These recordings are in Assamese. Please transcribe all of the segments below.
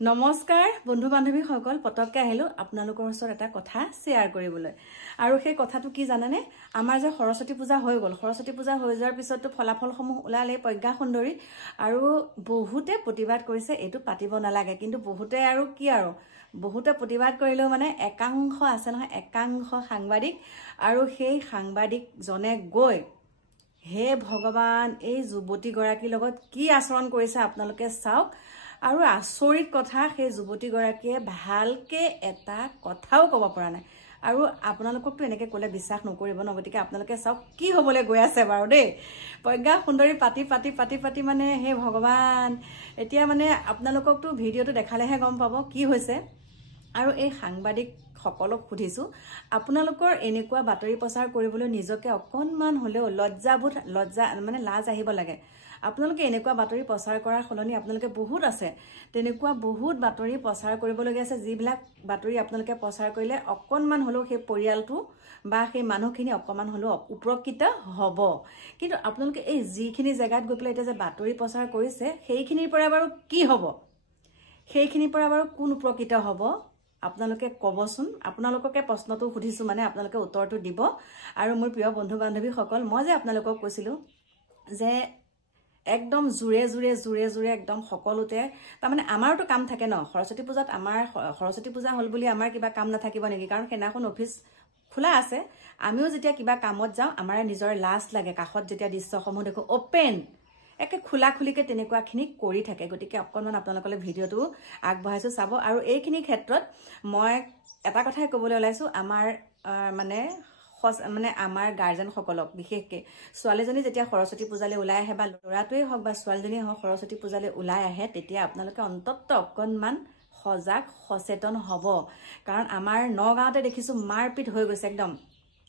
নমস্কাৰ বন্ধু বান্ধৱী সকল পটককে আহিলো আপোনালোকৰ ওচৰত এটা কথা শেয়াৰ কৰিবলৈ আৰু সেই কথাটো কি জানেনে আমাৰ যে সৰস্বতী পূজা হৈ গল সৰস্বতী পূজা হৈ যোৱাৰ পিছতটো ফলাফলসমূহ ওলালে প্ৰজ্ঞা সুন্দৰী আৰু বহুতে প্ৰতিবাদ কৰিছে এটো পাতিব নালাগে কিন্তু বহুতে আৰু কি আৰু বহুতে প্ৰতিবাদ কৰিলেও মানে একাংশ আছে নহয় একাংশ সাংবাদিক আৰু সেই সাংবাদিক জনে গৈ হে ভগৱান এই যুৱতী গৰাকীৰ লগত কি আচৰণ কৰিছে আপোনালোকে চাওক আৰু আচৰিত কথা সেই যুৱতী গৰাকীয়ে ভালকে এটা কথাও ক'ব পৰা নাই আৰু আপোনালোককটো এনেকে ক'লে বিশ্বাস নকৰিব ন গতিকে আপোনালোকে চাওক কি হ'বলৈ গৈ আছে বাৰু দেই প্ৰজ্ঞা সুন্দৰী পাতি মানে হে ভগৱান এতিয়া মানে আপোনালোককটো ভিডিঅটো দেখালেহে গম পাব কি হৈছে আৰু এই সাংবাদিক সকলক সুধিছো আপোনালোকৰ এনেকুৱা বাতৰি প্ৰচাৰ কৰিবলৈ নিজকে অকনমান হলেও লজ্জা মানে লাজ আহিব লাগে আপোনালোকে এনেকুৱা বাতৰি প্ৰচাৰ কৰাৰ সলনি আপোনালোকে বহুত আছে তেনেকুৱা বহুত বাতৰি প্ৰচাৰ কৰিবলগীয়া আছে যিবিলাক বাতৰি আপোনালোকে প্ৰচাৰ কৰিলে অকনমান হলেও সেই পৰিয়ালটো বা সেই মানুহখিনি অকমান হলেও উপকৃত হ'ব কিন্তু আপোনালোকে এই যিখিনি জায়গাত গৈ পেলাই এটা যে বাতৰি প্ৰচাৰ কৰিছে সেইখিনিৰ পৰা বাৰু কি হ'ব সেইখিনিৰ পৰা বাৰু কোন উপকৃত হ'ব আপোনালোকে কবচোন আপোনালোককে প্ৰশ্নটো সুধিছো মানে আপোনালোকে উত্তৰটো দিব আৰু মোৰ প্ৰিয় বন্ধু বান্ধৱী সকল মই যে আপোনালোকক কৈছিলো যে একদম জুৰে একদম সকলোতে তাৰ মানে আমাৰটো কাম থাকে ন সৰস্বতী পূজাত আমাৰ সৰস্বতী পূজা হল বুলি আমাৰ কিবা কাম নাথাকিব নেকি কাৰণ সেনাখন অফিস খোলা আছে আমিও যেতিয়া কিবা কামত যাওঁ আমাৰ নিজৰ লাজ লাগে কাখত যেতিয়া দৃশ্যসমূহ দেখো ওপেন একে খোলা খুলিকে তেনেকুৱাখিনি কৰি থাকে গতিকে অকনমান আপোনালোকলে ভিডিঅটো আগবঢ়াইছো চাব আৰু এইখিনি ক্ষেত্ৰত মই এটা কথাই ক'বলৈ ওলাইছো আমাৰ মানে আমাৰ গাৰ্জেন সকলক বিশেষকে ছোৱালীজনী যেতিয়া সৰস্বতী পূজালে ওলাই আহে বা লৰাটোৱে হওক বা ছোৱালীজনীয়ে হওক সৰস্বতী পূজালে ওলাই আহে তেতিয়া আপোনালোকে অন্তত অকনমান সজাগ সচেতন হ'ব কাৰণ আমাৰ নগাঁৱতে দেখিছো মাৰপিট হৈ গৈছে একদম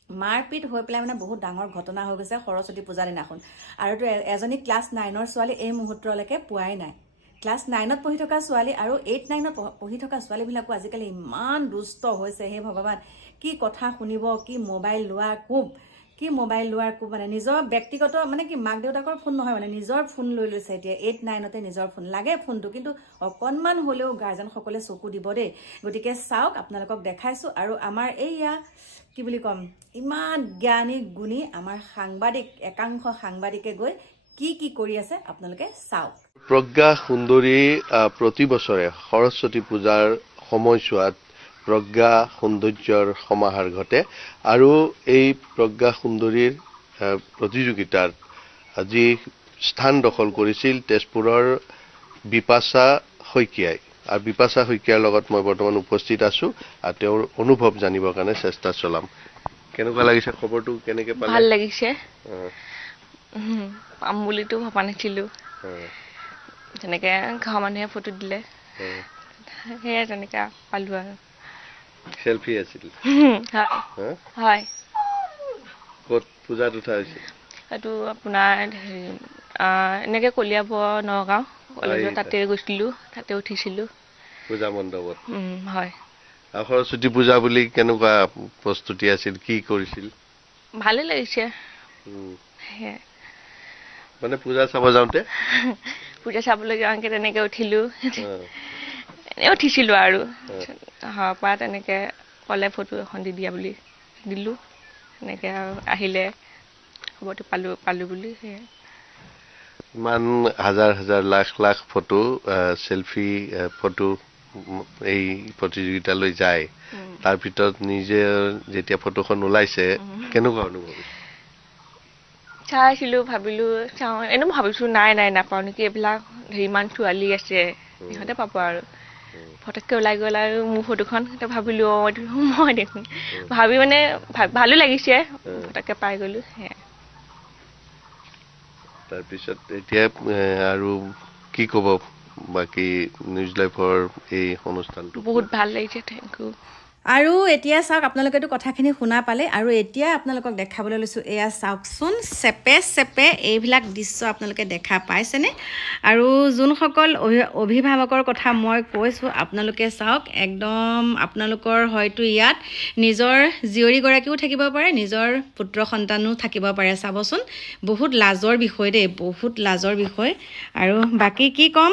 মাৰপিট হৈ পেলাই মানে বহুত ডাঙৰ ঘটনা হৈ গৈছে সৰস্বতী পূজাৰ দিনাখন আৰু তো এজনী ক্লাছ 9ৰ ছোৱালী এই মুহূৰ্তলৈকে পোৱাই নাই ক্লাছ 9ত পঢ়ি থকা ছোৱালী আৰু 8 9ত পঢ়ি থকা ছোৱালীবিলাকো আজিকালি ইমান দুষ্ট হৈছে হে ভগৱান কি কথা শুনিব কি মোবাইল লোৱাৰ কোব মানে নিজৰ ব্যক্তিগত মানে কি মাক দেউতাকৰ ফোন নহয় মানে নিজৰ ফোন লৈ লৈছে এতিয়া 8 9তে নিজৰ ফোন লাগে ফোনটো কিন্তু অকনমান হলেও গাৰ্জেন সকলে চকু দিব দেই গতিকে চাওক আপোনালোকক দেখাইছো আৰু আমাৰ এইয়া কি বুলি কম ইমান জ্ঞানী গুণী আমাৰ সাংবাদিক একাংশ সাংবাদিকে গৈ কি কৰি আছে আপোনালোকে চাওক প্ৰজ্ঞা সুন্দৰী প্ৰতি বছৰে সৰস্বতী পূজাৰ সময়ছোৱাত প্ৰজ্ঞা সৌন্দৰ্যৰ সমাহাৰ ঘটে আৰু এই প্ৰজ্ঞা সুন্দৰীৰ প্ৰতিযোগিতাৰ আজি স্থান দখল কৰিছিল তেজপুৰৰ বিপাশা শইকীয়াই আৰু বিপাশা শইকীয়াৰ লগত মই বৰ্তমান উপস্থিত আছো আৰু তেওঁৰ অনুভৱ জানিবৰ কাৰণে চেষ্টা চলাম কেনেকুৱা লাগিছে খবৰটো কেনেকৈ পালে ভাল লাগিছে পাম বুলিতো ভবা নাছিলো তেনেকে ঘৰৰ মানুহে ফটো দিলে সেয়া তেনেকে পালো আৰু সেলফি আছিল হয় ক'ত পূজাত উঠা হৈছিল এইটো আপোনাৰ এনেকে কলিয়াব নগাঁও কলেজত তাতে গৈছিলো তাতে উঠিছিলো পূজা মণ্ডপত হয় আৰু সৰস্বতী পূজা বুলি কেনেকুৱা প্ৰস্তুতি আছিল কি কৰিছিল ভালে লাগিছে মানে পূজা চাব যাওঁতে পূজা চাবলৈ যাওঁতে তেনেকে উঠিলো এনে উঠিছিলো আৰু পৰা তেনেকে কলে ফটো এখন দি দিয়া বুলি দিলো এনেকে আহিলে খবৰটো পালো বুলি ইমান হাজাৰ লাখ ফটো সেলফি ফটো এই প্ৰতিযোগিতালৈ যায় তাৰ ভিতৰত নিজে যেতিয়া ফটোখন ওলাইছে কেনেকুৱা অনুভৱ চাইছিলো ভাবিলো চাওঁ এনে ভাবিছো নাই নাপাওঁ নেকি এইবিলাক ইমান ছোৱালী আছে সিহঁতে পাব আৰু ফটককে ওলাই গ'ল আৰু মোৰ ফটোখন ভাবিলো মই দেখোন ভাবি মানে ভালো লাগিছে ফটককে পাই গলো তাৰপিছত এতিয়া আৰু কি ক'ব বাকি নিউজ লাইভৰ এই অনুষ্ঠানটো বহুত ভাল লাগিছে থেংক ইউ আৰু এতিয়া চাওক আপোনালোকেটো কথাখিনি শুনা পালে আৰু এতিয়া আপোনালোকক দেখাবলৈ লৈছো এয়া চাওকচোন চেপে এইবিলাক দৃশ্য আপোনালোকে দেখা পাইছেনে আৰু যোনসকল অভিভাৱকৰ কথা মই কৈছো আপোনালোকে চাওক একদম আপোনালোকৰ হয়তো ইয়াত নিজৰ জীয়ৰীগৰাকীও থাকিব পাৰে নিজৰ পুত্ৰ সন্তানো থাকিব পাৰে চাবচোন বহুত লাজৰ বিষয় দেই বহুত লাজৰ বিষয় আৰু বাকি কি কম